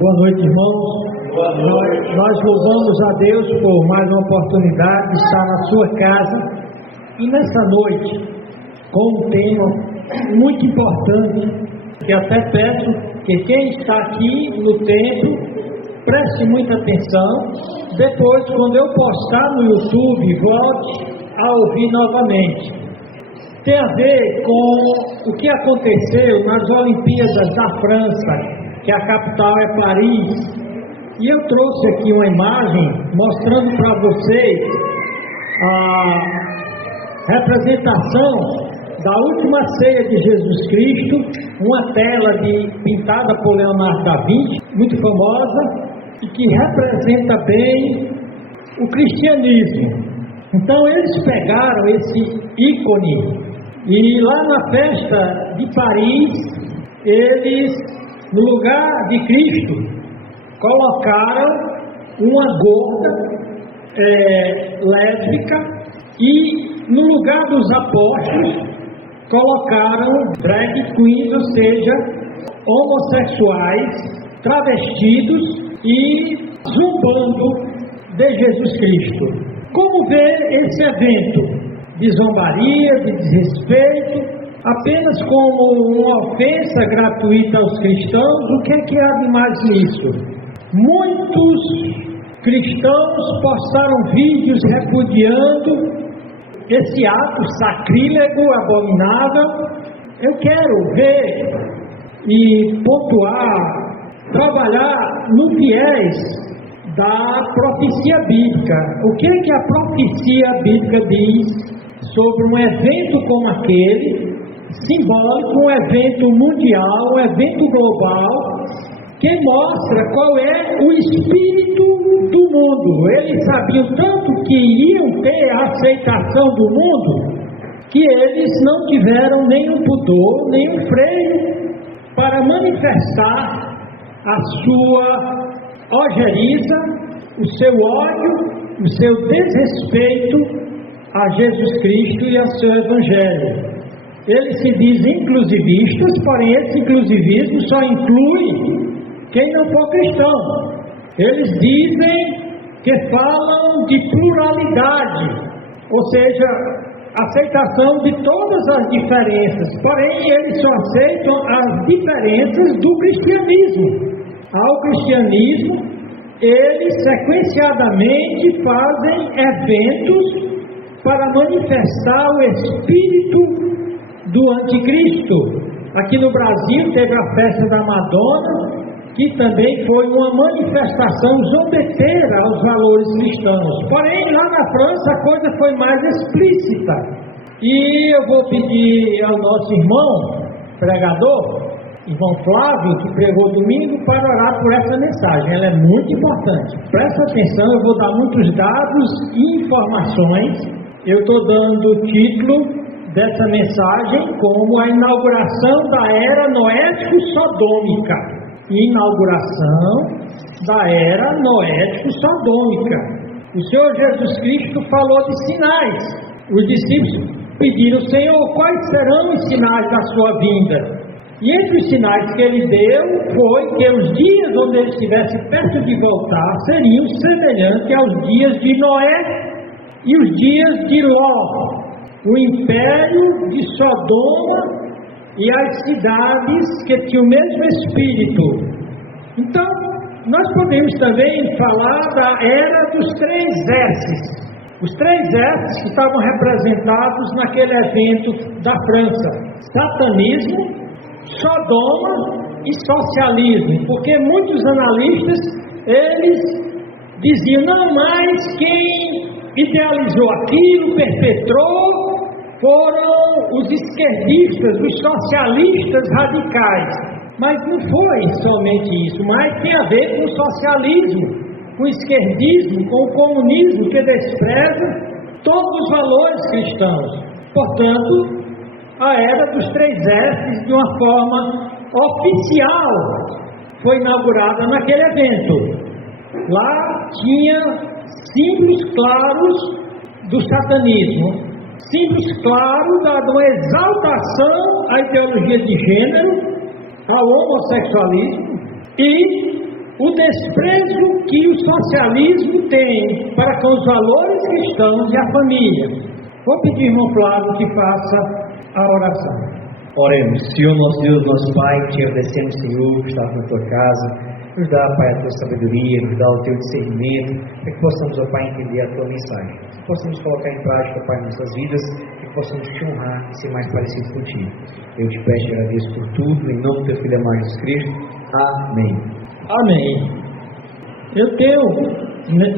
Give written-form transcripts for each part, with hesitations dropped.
Boa noite, irmãos. Nós louvamos a Deus por mais uma oportunidade de estar na sua casa e nessa noite com um tema muito importante, que até peço que quem está aqui no templo preste muita atenção. Depois, quando eu postar no YouTube, volte a ouvir novamente. Tem a ver com o que aconteceu nas Olimpíadas da França, que a capital é Paris, e eu trouxe aqui uma imagem mostrando para vocês a representação da última ceia de Jesus Cristo, uma tela pintada por Leonardo da Vinci, muito famosa, e que representa bem o cristianismo. Então eles pegaram esse ícone e lá na festa de Paris, eles, no lugar de Cristo, colocaram uma gorda lésbica e no lugar dos apóstolos colocaram drag queens, ou seja, homossexuais, travestidos e zombando de Jesus Cristo. Como ver esse evento de zombaria, de desrespeito, apenas como uma ofensa gratuita aos cristãos? O que é que há de mais nisso? Muitos cristãos postaram vídeos repudiando esse ato sacrílego, abominável. Eu quero ver e pontuar, trabalhar no viés da profecia bíblica. O que é que a profecia bíblica diz sobre um evento como aquele, simbólico, um evento mundial, um evento global, que mostra qual é o espírito do mundo. Eles sabiam tanto que iriam ter a aceitação do mundo, que eles não tiveram nenhum pudor, nenhum freio para manifestar a sua ojeriza, o seu ódio, o seu desrespeito a Jesus Cristo e ao seu Evangelho. Eles se dizem inclusivistas, porém esse inclusivismo só inclui quem não for cristão. Eles dizem que falam de pluralidade, ou seja, aceitação de todas as diferenças, porém eles só aceitam as diferenças do cristianismo. Ao cristianismo, eles sequenciadamente fazem eventos para manifestar o espírito do anticristo. Aqui no Brasil teve a festa da Madonna, que também foi uma manifestação zombeteira aos valores cristãos. Porém, lá na França a coisa foi mais explícita. E eu vou pedir ao nosso irmão pregador, irmão Flávio, que pregou domingo, para orar por essa mensagem. Ela é muito importante. Presta atenção, eu vou dar muitos dados e informações. Eu estou dando o título dessa mensagem como a inauguração da era noético-sodômica. Inauguração da era noético-sodômica. O Senhor Jesus Cristo falou de sinais. Os discípulos pediram: Senhor, quais serão os sinais da sua vinda? E entre os sinais que ele deu foi que os dias onde ele estivesse perto de voltar seriam semelhantes aos dias de Noé e os dias de Ló, o império de Sodoma e as cidades que tinham o mesmo espírito. Então, nós podemos também falar da era dos 3 S's. Os 3 S's que estavam representados naquele evento da França: satanismo, Sodoma e socialismo. Porque muitos analistas, eles diziam: não, mas quem idealizou aquilo, perpetrou, foram os esquerdistas, os socialistas radicais. Mas não foi somente isso, mas tem a ver com o socialismo, com o esquerdismo, com o comunismo, que despreza todos os valores cristãos. Portanto, a era dos 3 S's, de uma forma oficial, foi inaugurada naquele evento. Lá tinha símbolos claros do satanismo, símbolos claros da uma exaltação à ideologia de gênero, ao homossexualismo e o desprezo que o socialismo tem para com os valores cristãos e a família. Vou pedir, irmão Flávio, que faça a oração. Oremos. Senhor nosso Deus, nosso Pai, te agradecemos, Senhor, que estás na tua casa. Nos dá, Pai, a tua sabedoria, nos dá o teu discernimento, para que possamos, ó Pai, entender a tua mensagem, que possamos colocar em prática, Pai, nossas vidas, que possamos te honrar e ser mais parecidos contigo. Eu te peço e agradeço por tudo, em nome do teu Filho amado Jesus Cristo. Amém. Amém. Eu tenho,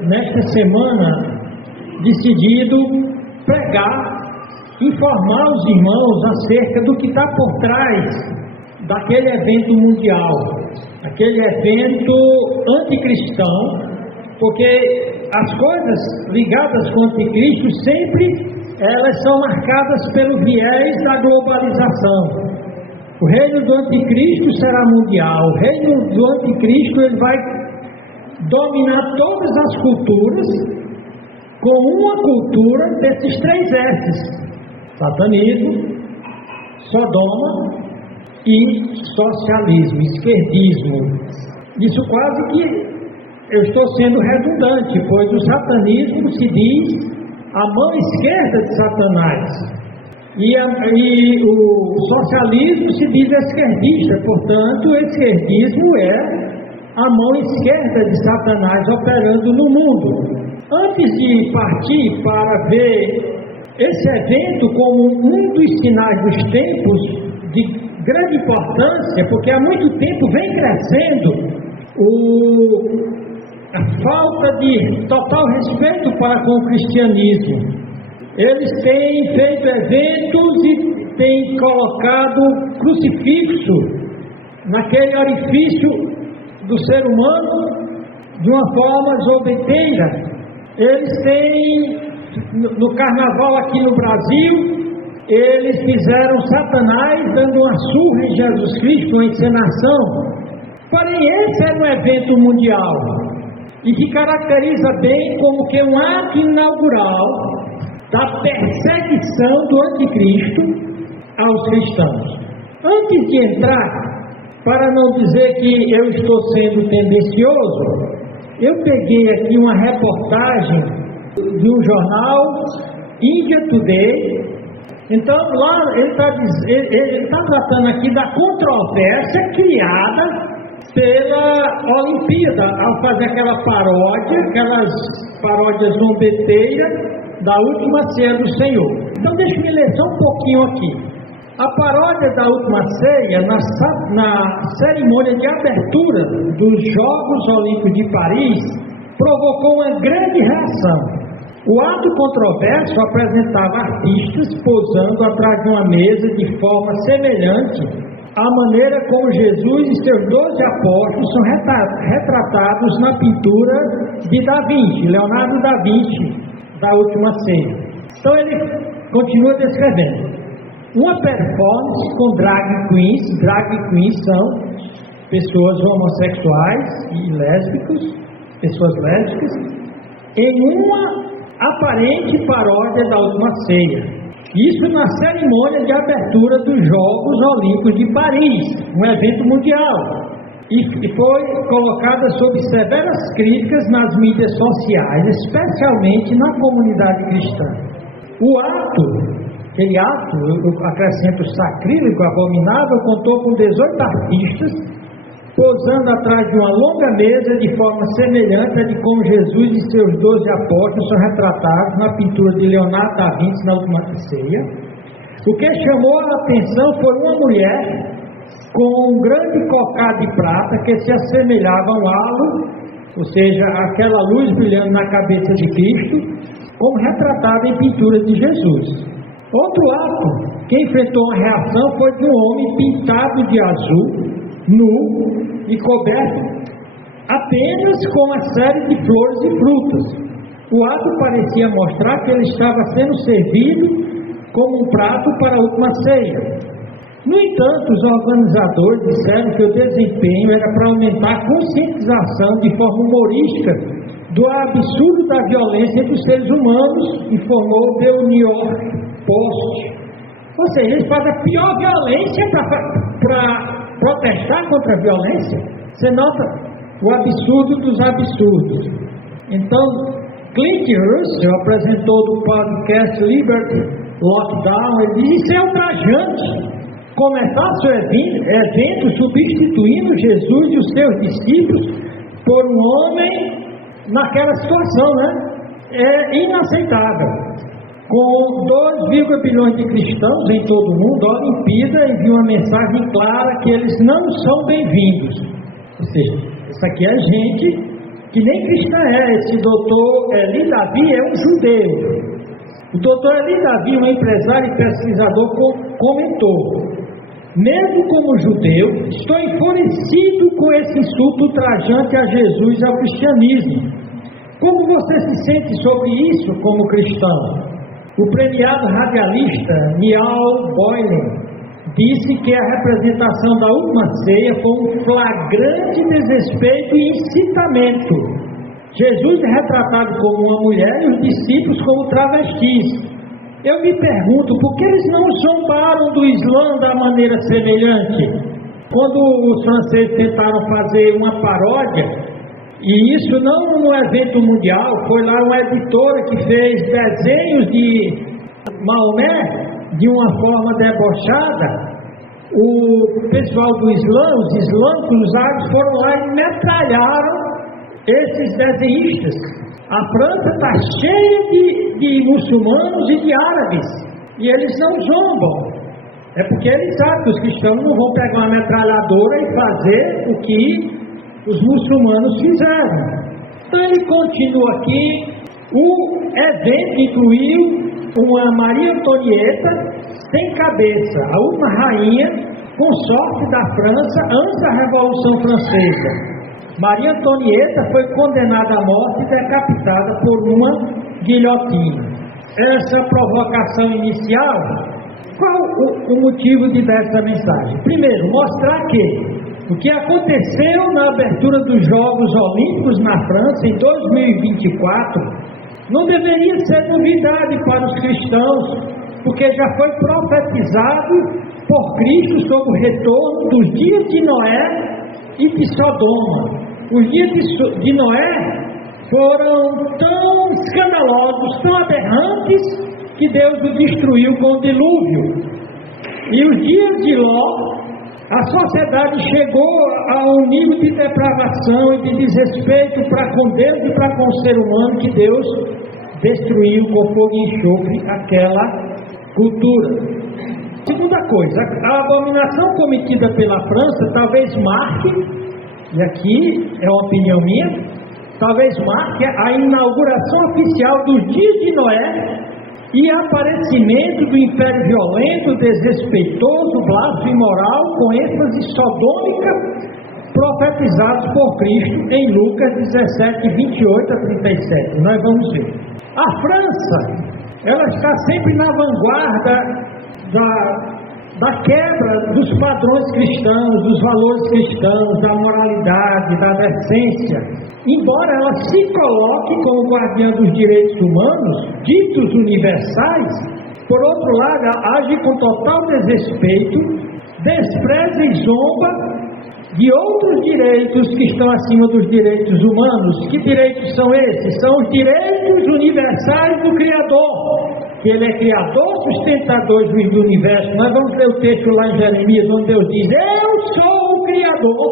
nesta semana, decidido pregar, informar os irmãos acerca do que está por trás daquele evento mundial, aquele evento anticristão, porque as coisas ligadas com o anticristo sempre elas são marcadas pelo viés da globalização. O reino do anticristo será mundial. O reino do anticristo ele vai dominar todas as culturas com uma cultura desses 3 S's: satanismo, Sodoma e socialismo, esquerdismo. Isso quase que eu estou sendo redundante, pois o satanismo se diz a mão esquerda de Satanás. E o socialismo se diz esquerdista, portanto, o esquerdismo é a mão esquerda de Satanás operando no mundo. Antes de partir para ver esse evento como um dos sinais dos tempos de grande importância, porque há muito tempo vem crescendo a falta de total respeito para com o cristianismo. Eles têm feito eventos e têm colocado crucifixo naquele orifício do ser humano de uma forma zombeteira. Eles têm, no carnaval aqui no Brasil, eles fizeram Satanás dando uma surra em Jesus Cristo, uma encenação. Porém, esse era um evento mundial e que caracteriza bem como que um ato inaugural da perseguição do anticristo aos cristãos. Antes de entrar, para não dizer que eu estou sendo tendencioso, eu peguei aqui uma reportagem de um jornal, India Today. Então lá ele está tratando aqui da controvérsia criada pela Olimpíada, ao fazer aquelas paródias zombeteiras da última ceia do Senhor. Então deixa eu ler só um pouquinho aqui. A paródia da última ceia, na cerimônia de abertura dos Jogos Olímpicos de Paris, provocou uma grande reação. O ato controverso apresentava artistas posando atrás de uma mesa de forma semelhante à maneira como Jesus e seus 12 apóstolos são retratados na pintura de Da Vinci, Leonardo da Vinci, da última ceia. Então ele continua descrevendo uma performance com drag queens são pessoas homossexuais e lésbicos, pessoas lésbicas, em uma aparente paródia da última ceia. Isso na cerimônia de abertura dos Jogos Olímpicos de Paris, um evento mundial. E foi colocada sob severas críticas nas mídias sociais, especialmente na comunidade cristã. Aquele ato, eu acrescento sacrílego, abominável, contou com 18 artistas posando atrás de uma longa mesa de forma semelhante à de como Jesus e seus 12 apóstolos são retratados na pintura de Leonardo da Vinci na última ceia. O que chamou a atenção foi uma mulher com um grande cocado de prata que se assemelhava a um halo, ou seja, aquela luz brilhando na cabeça de Cristo, como retratada em pintura de Jesus. Outro ato que enfrentou uma reação foi de um homem pintado de azul, nu e coberto apenas com uma série de flores e frutas. O ato parecia mostrar que ele estava sendo servido como um prato para a última ceia. No entanto, os organizadores disseram que o desempenho era para aumentar a conscientização de forma humorística do absurdo da violência entre os seres humanos, informou o The New York Post. Ou seja, eles fazem a pior violência para protestar contra a violência. Você nota o absurdo dos absurdos. Então, Clint Russell, apresentou do podcast Liberty Lockdown, ele diz: isso é ultrajante. Começar seu evento substituindo Jesus e os seus discípulos por um homem naquela situação, né? É inaceitável. Com 2,1 bilhões de cristãos em todo o mundo, a Olimpíada envia uma mensagem clara que eles não são bem-vindos. Ou seja, isso aqui é gente que nem cristã é. Esse doutor Eli Davi é um judeu. O doutor Eli Davi, um empresário e pesquisador, comentou: mesmo como judeu, estou enfurecido com esse insulto ultrajante a Jesus e ao cristianismo. Como você se sente sobre isso como cristão? O premiado radialista Niall Boylan disse que a representação da última ceia foi um flagrante desrespeito e incitamento. Jesus é retratado como uma mulher e os discípulos como travestis. Eu me pergunto, por que eles não zombaram do Islã da maneira semelhante? Quando os franceses tentaram fazer uma paródia, e isso não no evento mundial, foi lá uma editora que fez desenhos de Maomé de uma forma debochada, o pessoal do Islã, os islâmicos, os árabes, foram lá e metralharam esses desenhistas. A França está cheia de muçulmanos e de árabes, e eles não zombam. É porque eles sabem que os cristãos não vão pegar uma metralhadora e fazer o que os muçulmanos fizeram. Então ele continua aqui. O evento incluiu uma Maria Antonieta sem cabeça, a última rainha consorte da França antes da Revolução Francesa. Maria Antonieta foi condenada à morte e decapitada por uma guilhotina. Essa provocação inicial, qual o motivo de dar essa mensagem? Primeiro, mostrar que o que aconteceu na abertura dos Jogos Olímpicos na França em 2024 não deveria ser novidade para os cristãos, porque já foi profetizado por Cristo sobre o retorno dos dias de Noé e de Sodoma. Os dias de Noé foram tão escandalosos, tão aberrantes, que Deus o destruiu com o dilúvio. E os dias de Ló, a sociedade chegou a um nível de depravação e de desrespeito para com Deus e para com o ser humano, que Deus destruiu com fogo e enxofre aquela cultura. Segunda coisa, a abominação cometida pela França talvez marque, e aqui é uma opinião minha, talvez marque a inauguração oficial dos dias de Noé e aparecimento do império violento, desrespeitoso, blasfemo e imoral, com ênfase sodômica, profetizados por Cristo em Lucas 17, 28 a 37. Nós vamos ver. A França, ela está sempre na vanguarda da quebra dos padrões cristãos, dos valores cristãos, da moralidade, da decência. Embora ela se coloque como guardiã dos direitos humanos, ditos universais, por outro lado, ela age com total desrespeito, despreza e zomba de outros direitos que estão acima dos direitos humanos. Que direitos são esses? São os direitos universais do Criador, que Ele é Criador, sustentador do universo. Nós vamos ver o texto lá em Jeremias, onde Deus diz: eu sou o Criador,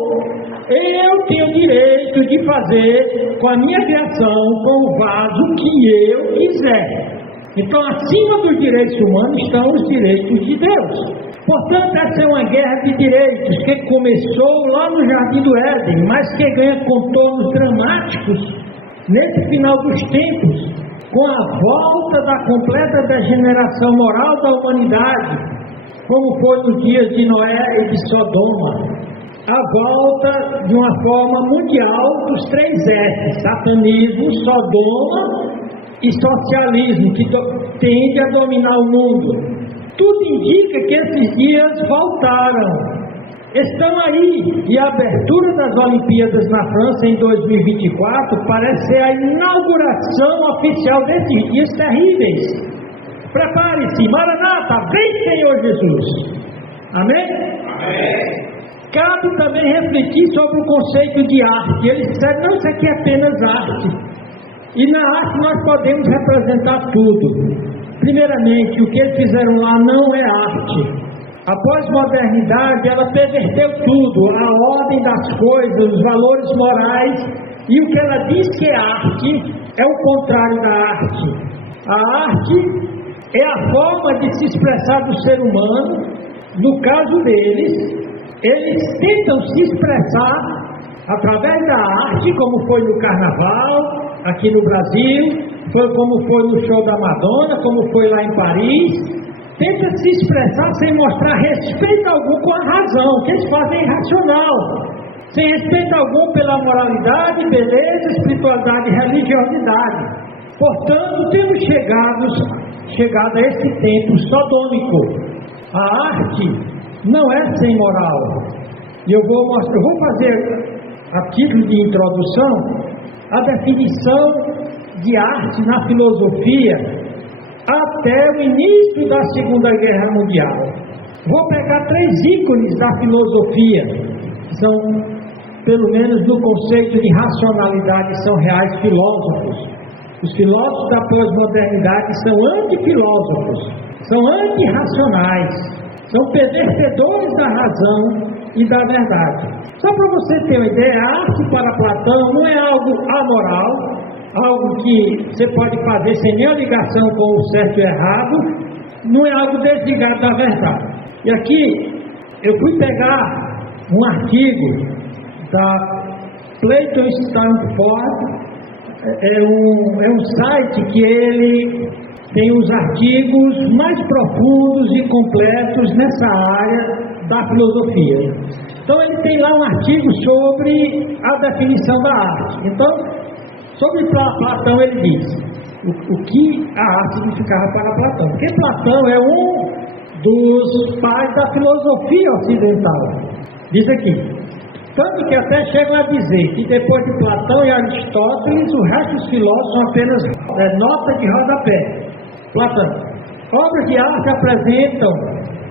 eu tenho direito de fazer com a minha criação, com o vaso, o que eu quiser. Então, acima dos direitos humanos estão os direitos de Deus. Portanto, essa é uma guerra de direitos que começou lá no Jardim do Éden, mas que ganha contornos dramáticos nesse final dos tempos, com a volta da completa degeneração moral da humanidade, como foi nos dias de Noé e de Sodoma. A volta de uma forma mundial dos 3 S: satanismo, Sodoma e socialismo, que tende a dominar o mundo. Tudo indica que esses dias voltaram, estão aí, e a abertura das Olimpíadas na França em 2024 parece ser a inauguração oficial desses dias terríveis. Prepare-se, Maranata, vem Senhor Jesus. Amém? Amém. Cabe também refletir sobre o conceito de arte. Eles disseram, não, isso aqui é apenas arte. E na arte nós podemos representar tudo. Primeiramente, o que eles fizeram lá não é arte. A pós-modernidade, ela perverteu tudo, a ordem das coisas, os valores morais, e o que ela diz que é arte é o contrário da arte. A arte é a forma de se expressar do ser humano. No caso deles, eles tentam se expressar através da arte, como foi no Carnaval, aqui no Brasil, foi como foi no show da Madonna, como foi lá em Paris. Tenta se expressar sem mostrar respeito algum com a razão, que eles fazem irracional, sem respeito algum pela moralidade, beleza, espiritualidade e religiosidade. Portanto, temos chegado a esse tempo sodômico. A arte não é sem moral. E eu vou fazer, a título de introdução, a definição de arte na filosofia até o início da Segunda Guerra Mundial. Vou pegar 3 ícones da filosofia, que são, pelo menos no conceito de racionalidade, são reais filósofos. Os filósofos da pós-modernidade são antifilósofos, são antirracionais, são pervertedores da razão e da verdade. Só para você ter uma ideia, a arte para Platão não é algo amoral, algo que você pode fazer sem nenhuma ligação com o certo e o errado, não é algo desligado da verdade. E aqui eu fui pegar um artigo da Clayton Stanford, é um site que ele tem os artigos mais profundos e completos nessa área da filosofia. Então ele tem lá um artigo sobre a definição da arte. Então, sobre Platão ele diz o que a arte significava para Platão. Porque Platão é um dos pais da filosofia ocidental. Diz aqui, tanto que até chegam a dizer que depois de Platão e Aristóteles, o resto dos filósofos são apenas nota de rodapé. Platão, obras de arte apresentam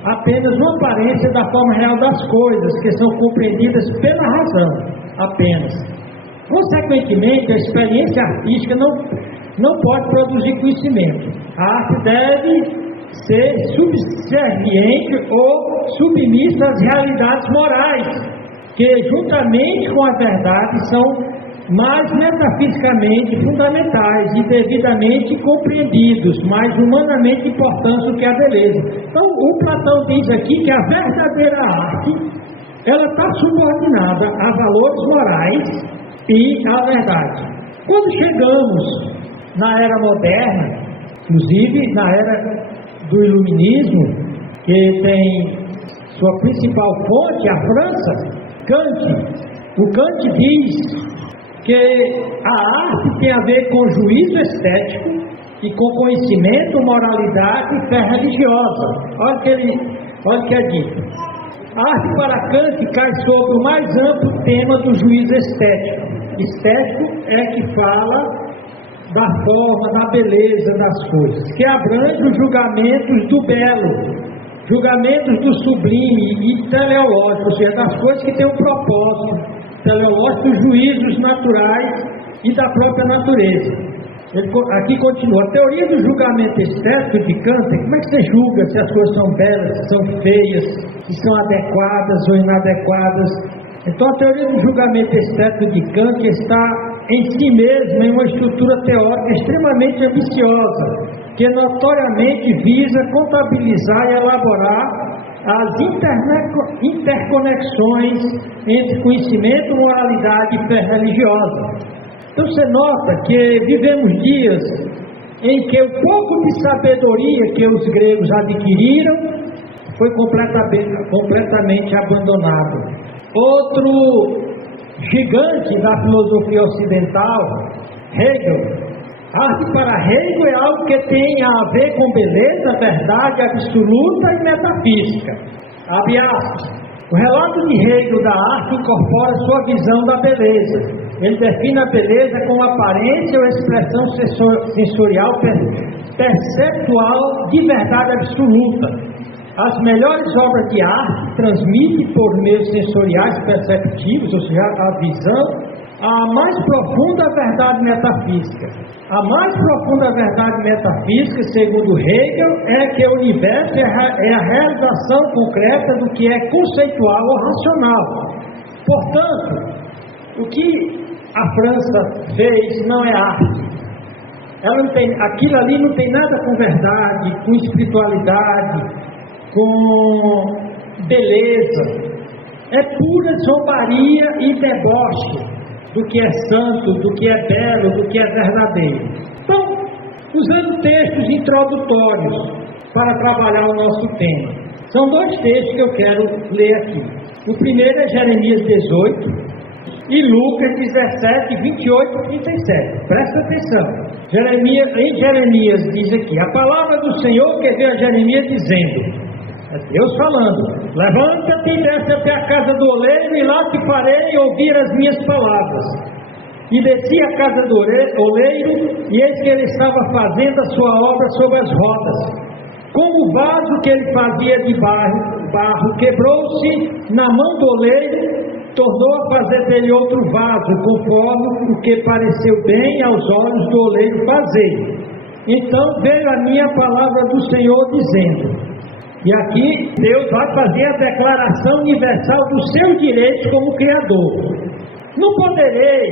apenas uma aparência da forma real das coisas, que são compreendidas pela razão, apenas. Consequentemente, a experiência artística não pode produzir conhecimento. A arte deve ser subserviente ou submissa às realidades morais, que juntamente com a verdade são mais metafisicamente fundamentais e devidamente compreendidos, mais humanamente importantes do que a beleza. Então, o Platão diz aqui que a verdadeira arte, ela está subordinada a valores morais e à verdade. Quando chegamos na era moderna, inclusive na era do Iluminismo, que tem sua principal fonte, a França, Kant. O Kant diz que a arte tem a ver com juízo estético e com conhecimento, moralidade e fé religiosa. Olha o que é dito. A arte para Kant cai sobre o mais amplo tema do juízo estético. Estético é que fala da forma, da beleza das coisas, que abrange os julgamentos do belo, julgamentos do sublime e teleológico, ou seja, das coisas que têm um propósito teleológico, dos juízos naturais e da própria natureza. Aqui continua, a teoria do julgamento estético de Kant, como é que você julga se as coisas são belas, se são feias, se são adequadas ou inadequadas? Então a teoria do julgamento estético de Kant está em si mesma em uma estrutura teórica extremamente ambiciosa, que notoriamente visa contabilizar e elaborar as interconexões entre conhecimento, moralidade e fé religiosa. Então você nota que vivemos dias em que o pouco de sabedoria que os gregos adquiriram foi completamente abandonado. Outro gigante da filosofia ocidental, Hegel. Arte para Hegel é algo que tem a ver com beleza, verdade absoluta e metafísica. Abre aspas. O relato de Hegel da arte incorpora sua visão da beleza. Ele define a beleza como aparência ou expressão sensorial perceptual de verdade absoluta. as melhores obras de arte transmitem por meios sensoriais perceptivos, ou seja, a visão, a mais profunda verdade metafísica. A mais profunda verdade metafísica, segundo Hegel, é que o universo é a realização concreta do que é conceitual ou racional. Portanto, o que a França fez não é arte. Ela não tem, aquilo ali não tem nada com verdade, com espiritualidade, com beleza. É pura zombaria e deboche do que é santo, do que é belo, do que é verdadeiro. Então, usando textos introdutórios para trabalhar o nosso tema. São dois textos que eu quero ler aqui. O primeiro é Jeremias 18 e Lucas 17, 28 e 37. Presta atenção. Em Jeremias diz aqui: a palavra do Senhor que veio a Jeremias dizendo, é Deus falando: levanta-te e desce até a casa do oleiro, e lá te farei ouvir as minhas palavras. E desci à casa do oleiro, e eis que ele estava fazendo a sua obra sobre as rodas. Como o vaso que ele fazia de barro quebrou-se na mão do oleiro, tornou a fazer dele outro vaso, conforme o que pareceu bem aos olhos do oleiro fazer. Então veio a minha palavra do Senhor dizendo. E aqui Deus vai fazer a declaração universal dos seus direitos como Criador. Não poderei,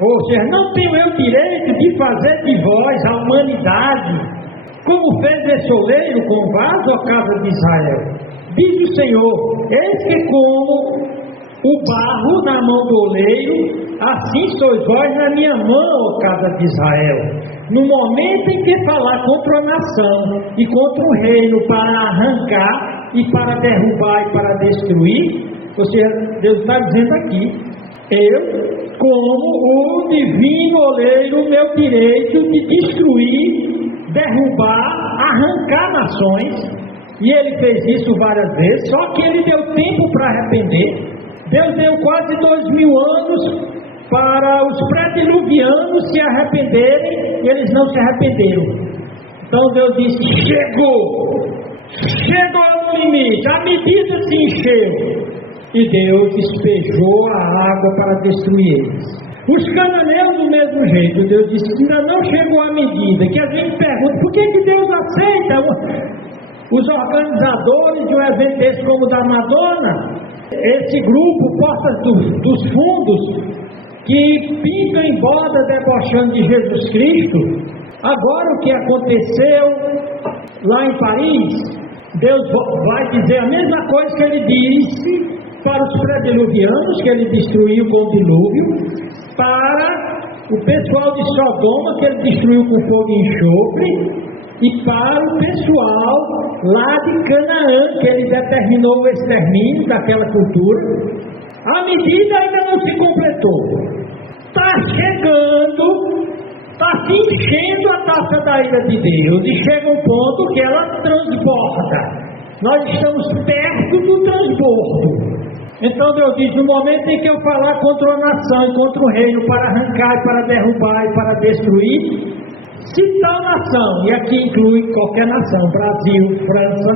ou seja, não tenho eu direito de fazer de vós a humanidade, como fez esse oleiro com o vaso à casa de Israel. Diz o Senhor: eis que como o barro na mão do oleiro, assim sois vós na minha mão, ó casa de Israel. No momento em que falar contra a nação e contra o reino para arrancar e para derrubar e para destruir, ou seja, Deus está dizendo aqui: eu, como o divino oleiro, meu direito de destruir, derrubar, arrancar nações. E ele fez isso várias vezes, só que ele deu tempo para arrepender. Deus deu quase 2000 anos para os pré-diluvianos se arrependerem, e eles não se arrependeram. Então Deus disse: chegou ao limite, a medida se encheu, e Deus despejou a água para destruir eles. Os cananeus do mesmo jeito, Deus disse que ainda não chegou à medida, que a gente pergunta: por que Deus aceita os organizadores de um evento desse como o da Madonna, esse grupo Portas dos Fundos, que pintam em boda debochando de Jesus Cristo? Agora o que aconteceu lá em Paris, Deus vai dizer a mesma coisa que ele disse para os pré-diluvianos, que ele destruiu com o dilúvio, para o pessoal de Sodoma, que ele destruiu com fogo e enxofre, e para o pessoal lá de Canaã, que ele determinou o extermínio daquela cultura. A medida ainda não se completou. Está chegando, está se enchendo a taça da ira de Deus, e chega um ponto que ela transborda. Nós estamos perto do transbordo. Então Deus diz: no momento em que eu falar contra a nação e contra o reino, para arrancar, para derrubar e para destruir, se tal nação, e aqui inclui qualquer nação, Brasil, França,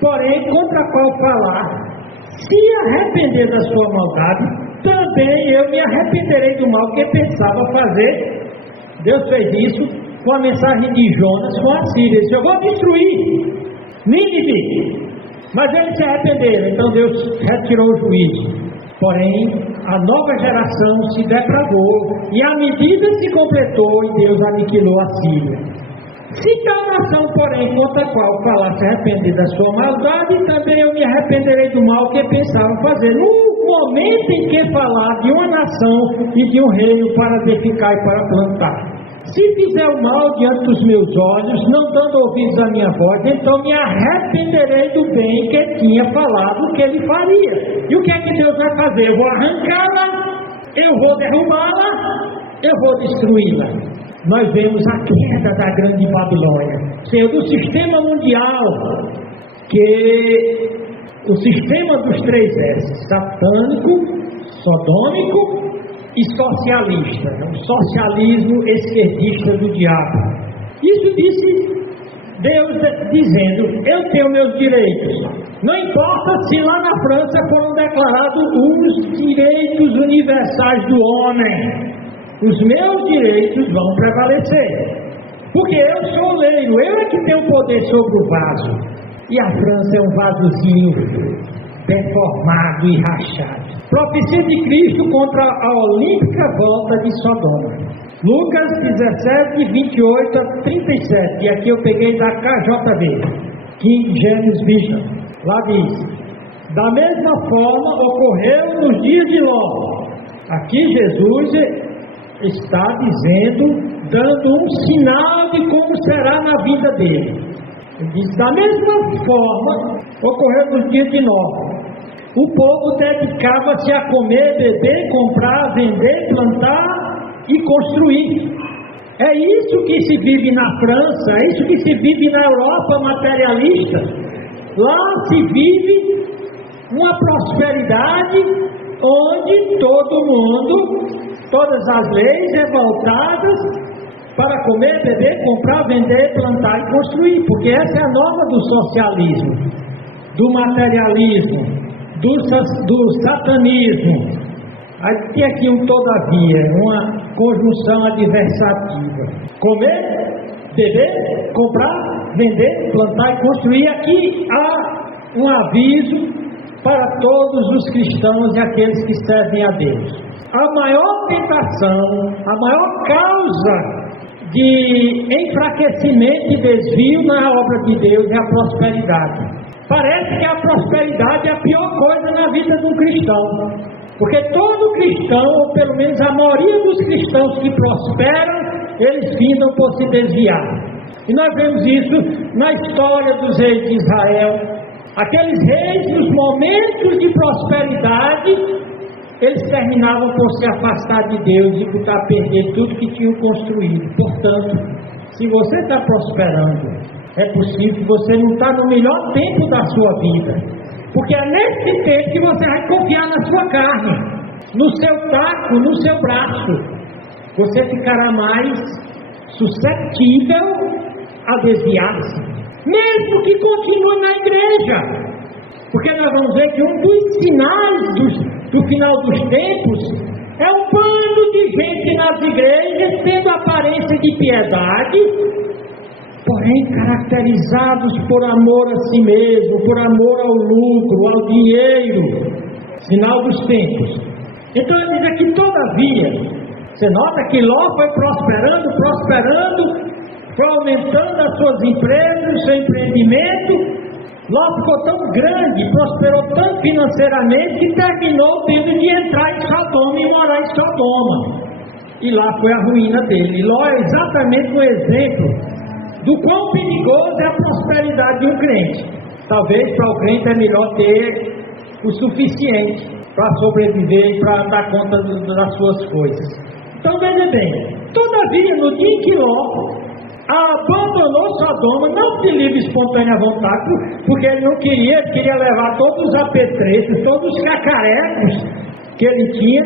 porém contra a qual falar, se arrepender da sua maldade, também eu me arrependerei do mal que pensava fazer. Deus fez isso com a mensagem de Jonas com a Síria: eu vou destruir Nínive. Mas eles se arrependeram, então Deus retirou o juízo. Porém, a nova geração se depravou, e a medida se completou, e Deus aniquilou a Síria. Se tal nação, porém, contra a qual falar se arrepender da sua maldade, também eu me arrependerei do mal que pensava fazer. No momento em que falar de uma nação e de um reino para edificar e para plantar. Se fizer o mal diante dos meus olhos, não dando ouvidos à minha voz, então me arrependerei do bem que tinha falado que ele faria. E o que é que Deus vai fazer? Eu vou arrancá-la, eu vou derrubá-la, eu vou destruí-la. Nós vemos a queda da grande Babilônia, Senhor, do sistema mundial, que o sistema dos 3 S, satânico, sodômico e socialista, o socialismo esquerdista do diabo. Isso disse Deus dizendo: eu tenho meus direitos. Não importa se lá na França foram declarados os direitos universais do homem, os meus direitos vão prevalecer. Porque eu sou o leiro, eu é que tenho poder sobre o vaso. E a França é um vasozinho deformado e rachado. Profecia de Cristo contra a olímpica volta de Sodoma. Lucas 17, 28 a 37. E aqui eu peguei da KJV, King James Version. Lá diz: da mesma forma ocorreu nos dias de Ló. Aqui Jesus está dizendo, dando um sinal de como será na vida dele. Ele diz: da mesma forma ocorreu nos dias de Ló. O povo dedicava-se a comer, beber, comprar, vender, plantar e construir. É isso que se vive na França, é isso que se vive na Europa materialista. Lá se vive uma prosperidade onde todo mundo, todas as leis revoltadas para comer, beber, comprar, vender, plantar e construir, porque essa é a norma do socialismo, do materialismo, do satanismo. Aí tem aqui um todavia, uma conjunção adversativa: comer, beber, comprar, vender, plantar e construir. Aqui há um aviso para todos os cristãos e aqueles que servem a Deus. A maior tentação, a maior causa de enfraquecimento e desvio na obra de Deus é a prosperidade. Parece que a prosperidade é a pior coisa na vida de um cristão, porque todo cristão, ou pelo menos a maioria dos cristãos que prosperam, eles findam por se desviar. E nós vemos isso na história dos reis de Israel. Aqueles reis, nos momentos de prosperidade, eles terminavam por se afastar de Deus e por a perder tudo que tinham construído. Portanto, se você está prosperando, é possível que você não está no melhor tempo da sua vida, porque é nesse tempo que você vai confiar na sua carne, no seu taco, no seu braço. Você ficará mais suscetível a desviar-se, mesmo que continue na igreja. Porque nós vamos ver que um dos sinais do final dos tempos é um bando de gente nas igrejas tendo aparência de piedade, porém caracterizados por amor a si mesmo, por amor ao lucro, ao dinheiro. Sinal dos tempos. Então ele diz aqui: todavia, você nota que Ló foi prosperando, foi aumentando as suas empresas, o seu empreendimento. Ló ficou tão grande, prosperou tanto financeiramente, que terminou tendo de entrar em Sodoma e morar em Sodoma. E lá foi a ruína dele. Ló é exatamente um exemplo do quão perigoso é a prosperidade de um crente. Talvez para o crente é melhor ter o suficiente para sobreviver e para dar conta das suas coisas. Então veja bem: todavia, no dia em que Ló abandonou Sodoma, não de livre e espontânea vontade, porque ele não queria, ele queria levar todos os apetrechos, todos os cacarecos que ele tinha.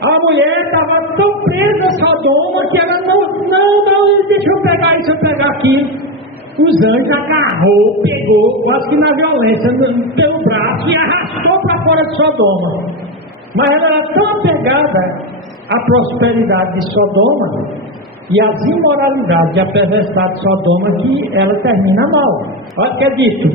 A mulher estava tão presa a Sodoma que ela não, deixa eu pegar isso, eu pegar aquilo. Os anjos agarrou, pegou, quase que na violência, pelo braço e arrastou para fora de Sodoma. Mas ela era tão apegada à prosperidade de Sodoma e às imoralidades e à perversidade de Sodoma que ela termina mal. Olha o que é dito: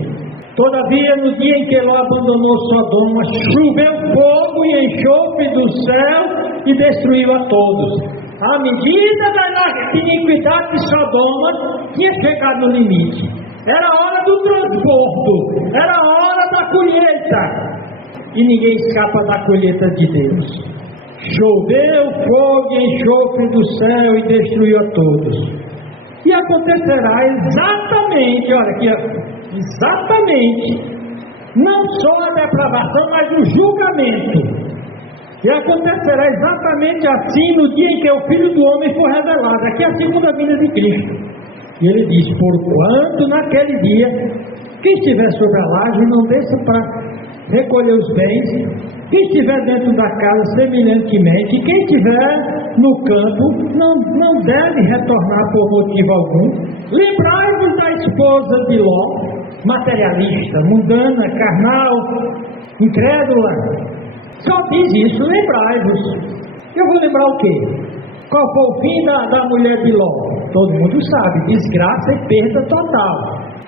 todavia, no dia em que Ló abandonou Sodoma, choveu fogo e enxofre do céu e destruiu a todos. A medida da iniquidade de Sodoma tinha chegado no limite. Era a hora do transbordo, era a hora da colheita. E ninguém escapa da colheita de Deus. Choveu fogo e enxofre do céu e destruiu a todos. E acontecerá exatamente, olha aqui, exatamente, não só a depravação, mas o julgamento. E acontecerá exatamente assim no dia em que o Filho do Homem for revelado. Aqui é a segunda vinda de Cristo. E ele diz: porquanto naquele dia, quem estiver sobre a laje não desça para recolher os bens, quem estiver dentro da casa semelhantemente, e quem estiver no campo não deve retornar por motivo algum. Lembrai-vos da esposa de Ló, materialista, mundana, carnal, incrédula, só diz isso: lembrai-vos. Eu vou lembrar o quê? Qual foi o fim da mulher de Ló? Todo mundo sabe: desgraça e perda total.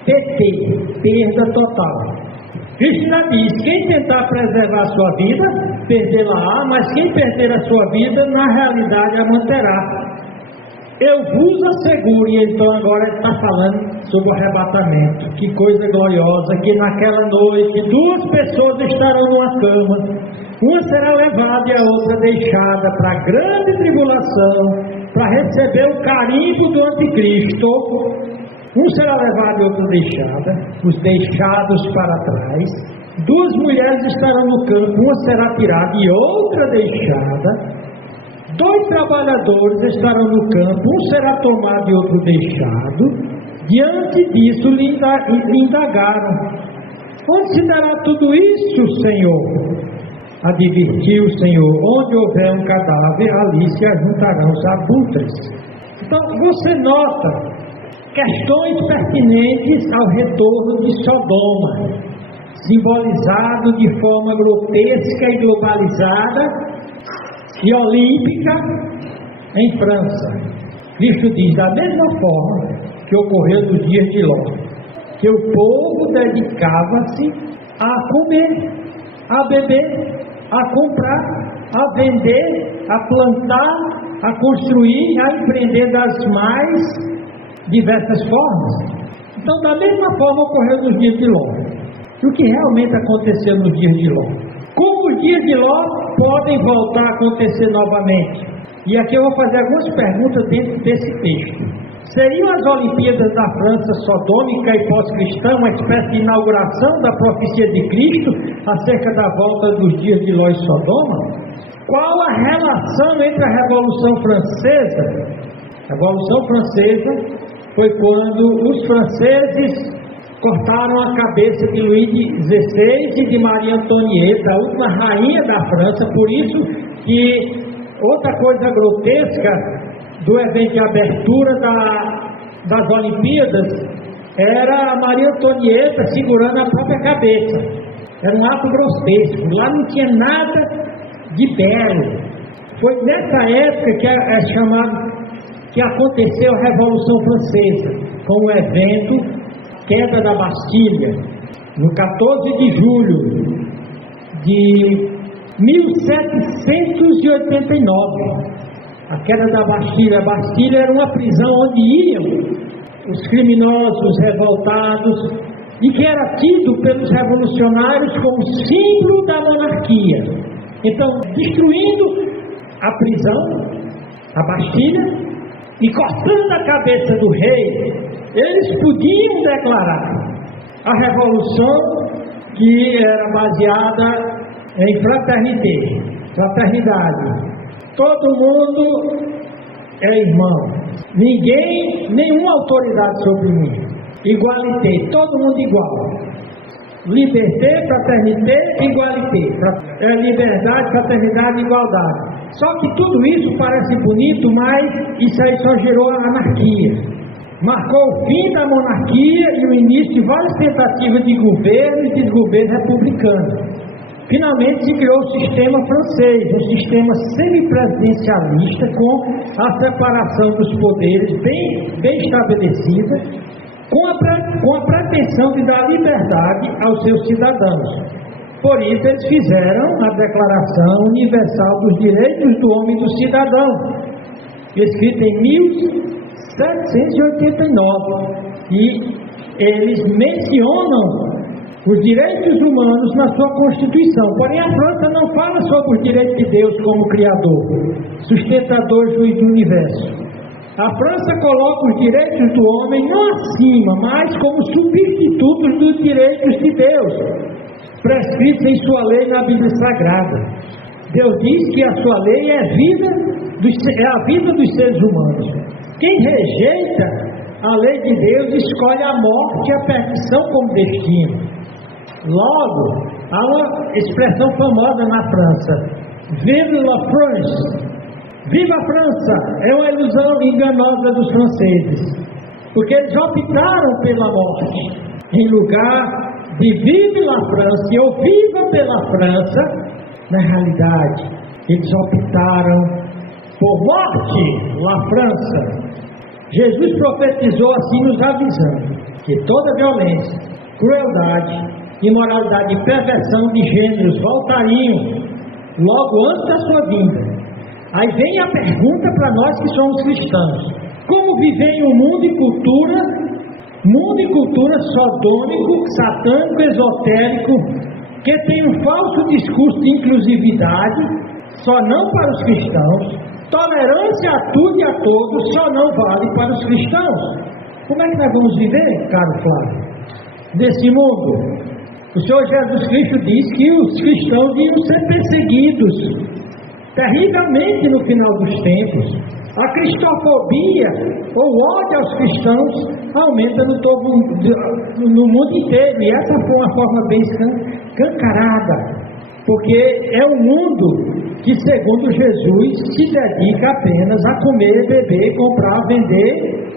PT, perda total. Krishna diz: quem tentar preservar a sua vida, perdê-la-á, mas quem perder a sua vida, na realidade a manterá. Eu vos asseguro. E então agora ele está falando sobre o arrebatamento. Que coisa gloriosa, que naquela noite 2 pessoas estarão numa cama, uma será levada e a outra deixada para a grande tribulação, para receber o carimbo do anticristo. Um será levado e outro deixada, os deixados para trás. 2 mulheres estarão no campo, uma será tirada e outra deixada. 2 trabalhadores estarão no campo, um será tomado e outro deixado. Diante disso lhe indagaram: onde se dará tudo isso, Senhor? Advertiu o Senhor: onde houver um cadáver, ali se ajuntarão os abutres. Então você nota questões pertinentes ao retorno de Sodoma, simbolizado de forma grotesca e globalizada e olímpica em França. Cristo diz: da mesma forma que ocorreu nos dias de Ló, que o povo dedicava-se a comer, a beber, a comprar, a vender, a plantar, a construir, a empreender das mais diversas formas. Então, da mesma forma ocorreu nos dias de Ló. E o que realmente aconteceu nos dias de Ló? Como os dias de Ló podem voltar a acontecer novamente? E aqui eu vou fazer algumas perguntas dentro desse texto. Seriam as Olimpíadas da França sodômica e pós-cristã uma espécie de inauguração da profecia de Cristo acerca da volta dos dias de Ló e Sodoma? Qual a relação entre a Revolução Francesa? A Revolução Francesa foi quando os franceses cortaram a cabeça de Luís XVI e de Maria Antonieta, a última rainha da França. Por isso que outra coisa grotesca do evento de abertura das Olimpíadas era a Maria Antonieta segurando a própria cabeça. Era um ato grotesco, lá não tinha nada de belo. Foi nessa época que aconteceu a Revolução Francesa, com o evento Queda da Bastilha, no 14 de julho de 1789. A queda da Bastilha. A Bastilha era uma prisão onde iam os criminosos revoltados e que era tido pelos revolucionários como símbolo da monarquia. Então, destruindo a prisão, a Bastilha, e cortando a cabeça do rei, eles podiam declarar a revolução, que era baseada em fraternidade. Todo mundo é irmão, nenhuma autoridade sobre mim, igualité, todo mundo igual. Liberté, fraternité, igualité. Liberdade, fraternidade, igualdade. Só que tudo isso parece bonito, mas isso aí só gerou a anarquia. Marcou o fim da monarquia e o início de várias tentativas de governo e desgoverno republicano. Finalmente se criou o sistema francês, um sistema semipresidencialista com a separação dos poderes bem estabelecida, com a pretensão de dar liberdade aos seus cidadãos. Por isso eles fizeram a Declaração Universal dos Direitos do Homem e do Cidadão, escrita em 1789, e eles mencionam os direitos humanos na sua Constituição. Porém, a França não fala sobre os direitos de Deus como Criador, sustentador, juiz do universo. A França coloca os direitos do homem não acima, mas como substitutos dos direitos de Deus, prescritos em sua lei na Bíblia Sagrada. Deus diz que a sua lei é a vida dos seres humanos. Quem rejeita a lei de Deus escolhe a morte e a perdição como destino. Logo, há uma expressão famosa na França: Vive la France! Viva a França! É uma ilusão enganosa dos franceses. porque eles optaram pela morte, em lugar de vive la França ou viva pela França. Na realidade, eles optaram por morte, la França. Jesus profetizou assim, nos avisando que toda violência, crueldade, imoralidade e perversão de gêneros voltariam logo antes da sua vinda. Aí vem a pergunta para nós que somos cristãos: como viver em um mundo e cultura sodômico, satânico, esotérico, que tem um falso discurso de inclusividade, só não para os cristãos, tolerância a tudo e a todos, só não vale para os cristãos? Como é que nós vamos viver, caro Flávio, nesse mundo? O Senhor Jesus Cristo diz que os cristãos iam ser perseguidos terrivelmente no final dos tempos. A cristofobia, ou ódio aos cristãos, aumenta no mundo inteiro. E essa foi uma forma bem escancarada, porque é um mundo que, segundo Jesus, se dedica apenas a comer, beber, comprar, vender,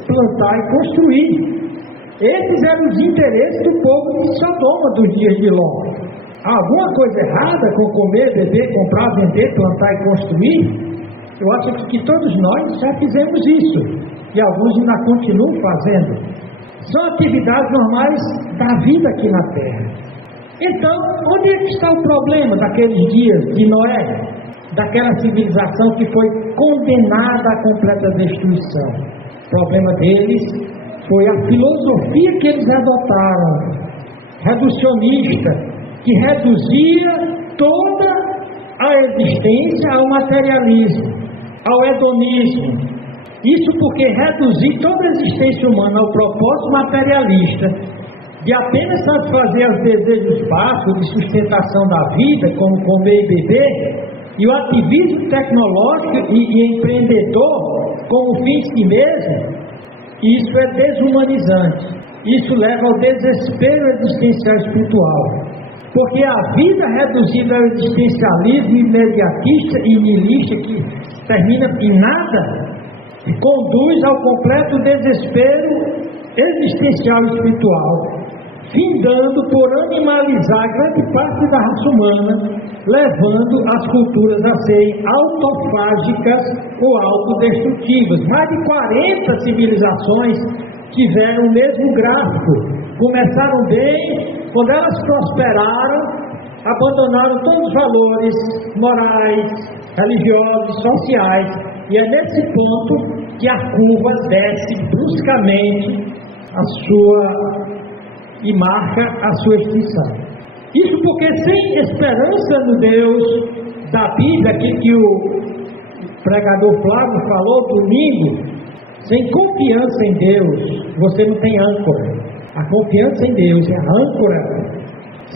plantar e construir. Esses eram os interesses do povo de Sodoma dos dias de Ló. Alguma coisa errada com comer, beber, comprar, vender, plantar e construir? Eu acho que todos nós já fizemos isso, e alguns ainda continuam fazendo. São atividades normais da vida aqui na Terra. Então, onde é que está o problema daqueles dias de Noé? Daquela civilização que foi condenada à completa destruição. O problema deles foi a filosofia que eles adotaram, reducionista, que reduzia toda a existência ao materialismo, ao hedonismo. Isso porque reduzir toda a existência humana ao propósito materialista de apenas satisfazer os desejos básicos de sustentação da vida, como comer e beber, e o ativismo tecnológico e empreendedor como fim em si mesmo, isso é desumanizante. Isso leva ao desespero existencial espiritual. Porque a vida reduzida ao existencialismo imediatista e nihilista, que termina em nada, conduz ao completo desespero existencial e espiritual, findando por animalizar grande parte da raça humana, levando as culturas a serem autofágicas ou autodestrutivas. Mais de 40 civilizações tiveram o mesmo gráfico. Começaram bem, quando elas prosperaram, abandonaram todos os valores morais, religiosos, sociais, e é nesse ponto que a curva desce bruscamente e marca a sua extinção. Isso porque sem esperança no Deus da Bíblia, aquilo que o pregador Flávio falou domingo, sem confiança em Deus, você não tem âncora. A confiança em Deus é a âncora.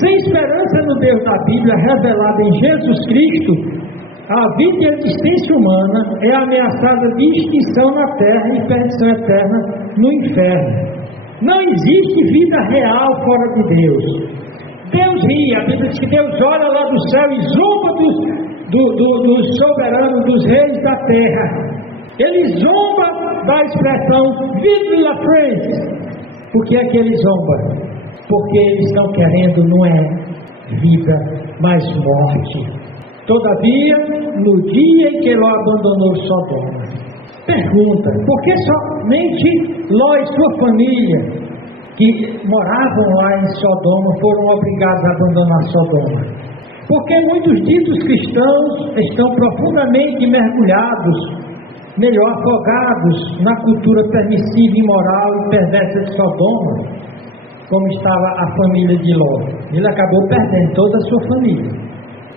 Sem esperança no Deus da Bíblia revelado em Jesus Cristo, a vida e a existência humana é ameaçada de extinção na terra e perdição eterna no inferno. Não existe vida real fora de Deus. Deus ri, a Bíblia diz que Deus olha lá do céu e zomba dos soberanos, dos reis da terra. Ele zomba da expressão vive la France. Por que é que ele zomba? Porque eles estão querendo não é vida, mas morte. Todavia, no dia em que Ló abandonou Sodoma, pergunta, por que somente Ló e sua família, que moravam lá em Sodoma, foram obrigados a abandonar Sodoma? Porque muitos ditos cristãos estão profundamente mergulhados, melhor afogados na cultura permissiva, imoral e perversa de Sodoma, como estava a família de Ló. Ele acabou perdendo toda a sua família.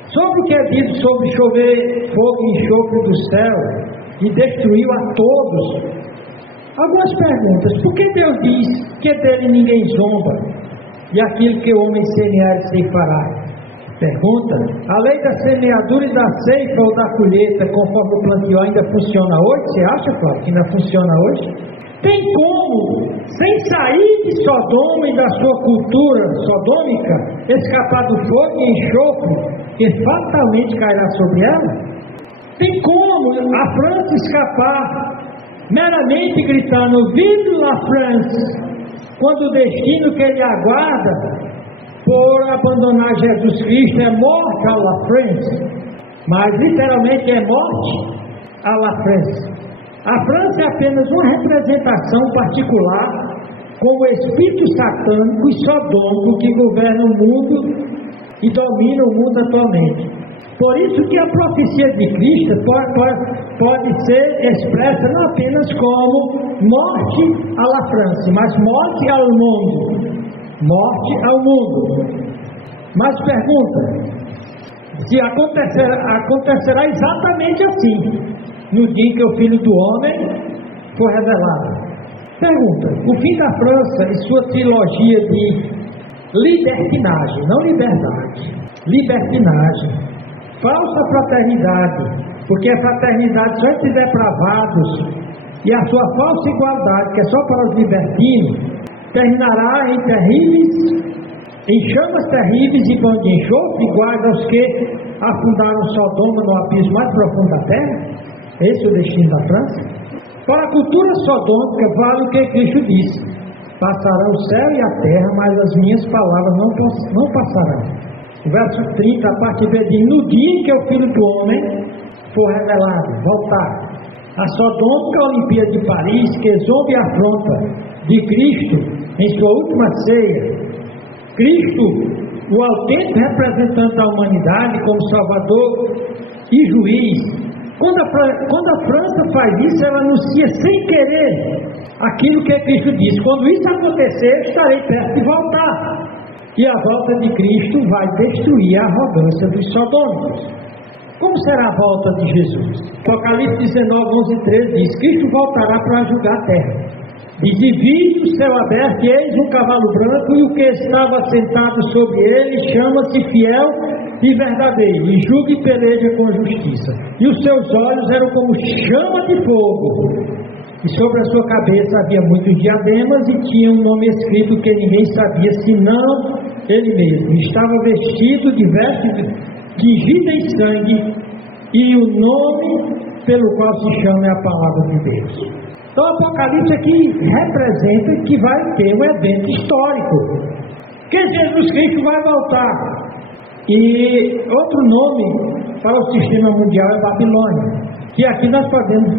Sobre o que é dito sobre chover fogo e enxofre do céu e destruiu a todos, algumas perguntas. Por que Deus diz que dele ninguém zomba e aquilo que o homem semear ceifará? Pergunta: a lei da semeadura e da ceifa ou da colheita conforme o plantio ainda funciona hoje? Você acha, Flávio, que ainda funciona hoje? Tem como, sem sair de Sodoma e da sua cultura sodômica, escapar do fogo e enxofre que fatalmente cairá sobre ela? Tem como a França escapar meramente gritando "Vive la France", quando o destino que ele aguarda por abandonar Jesus Cristo é morte à la France, mas literalmente é morte à la France. A França é apenas uma representação particular com o espírito satânico e sodômico que governa o mundo e domina o mundo atualmente. Por isso que a profecia de Cristo pode ser expressa não apenas como morte à la France, mas morte ao mundo. Morte ao mundo. Mas pergunta, se acontecerá exatamente assim, no dia em que o Filho do Homem for revelado. Pergunta, o fim da França e sua trilogia de libertinagem, não liberdade, libertinagem, falsa fraternidade, porque a fraternidade só entre depravados, e a sua falsa igualdade, que é só para os libertinos, terminará em chamas terríveis e pão de enxofre, iguais aos que afundaram Sodoma no abismo mais profundo da terra. Esse é o destino da França. Para a cultura sodômica vale o que Cristo disse: passarão o céu e a terra, mas as minhas palavras não passarão. O verso 30, a parte B diz: no dia em que o Filho do Homem for revelado, voltar. A sodômica Olimpíada de Paris, que zomba e afronta de Cristo em sua última ceia, Cristo, o autêntico representante da humanidade como Salvador e Juiz. Quando a França faz isso, ela anuncia sem querer aquilo que Cristo disse: quando isso acontecer, estarei perto de voltar. E a volta de Cristo vai destruir a arrogância dos sodômicos. Como será a volta de Jesus? Apocalipse 19, 11 e 13 diz: Cristo voltará para julgar a terra. Diz: e vi o céu aberto, e eis um cavalo branco, e o que estava sentado sobre ele chama-se Fiel e Verdadeiro, e julga e peleja com justiça. E os seus olhos eram como chama de fogo, e sobre a sua cabeça havia muitos diademas, e tinha um nome escrito que ninguém sabia senão ele mesmo. Estava vestido de vestes tingidas em sangue, e o nome pelo qual se chama é a palavra de Deus. Então o Apocalipse aqui representa que vai ter um evento histórico, que Jesus Cristo vai voltar. E outro nome para o sistema mundial é Babilônia, que aqui nós podemos